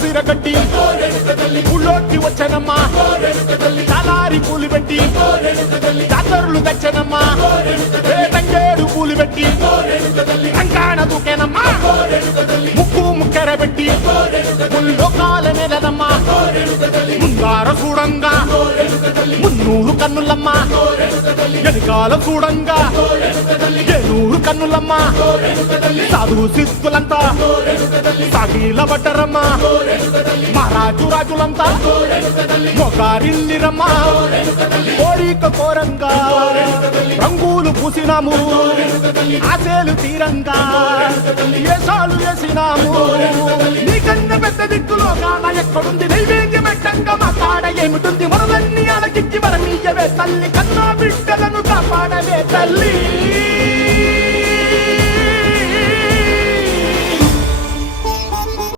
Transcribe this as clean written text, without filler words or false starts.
సిరగట్టి ఊళ్ళోకి వచ్చనమ్మా తలారి పూలు పెట్టి జాతరులు తెచ్చనమ్మా తంగేడు పూలు పెట్టి రంగాణ దూకేనమ్మా ముక్కు ముక్కెర పెట్టి ముల్లోకాల నెలనమ్మా ముందార చూడంగా మున్నూరు కన్నులమ్మా వెనుకాల చూడంగా ఏనూరు కన్నులమ్మా సాధు సిద్ధులంతా సాగిల పడ్డరమ్మా మహారాజు రాజులంతా మొగారిల్లిరమ్మా కోరిక కోరంగా రంగులు పూసినాము ఆశలు తీరంగా ఏసాలు వేసినాము నీకన్నా పెద్ద దిక్కులో కాన ఎక్కడుంది నైవేద్యం పెట్టంగా మా కాడ ఏమిటుంది మనలన్నీ అలకిచ్చి మరమీయవే తల్లి కన్నా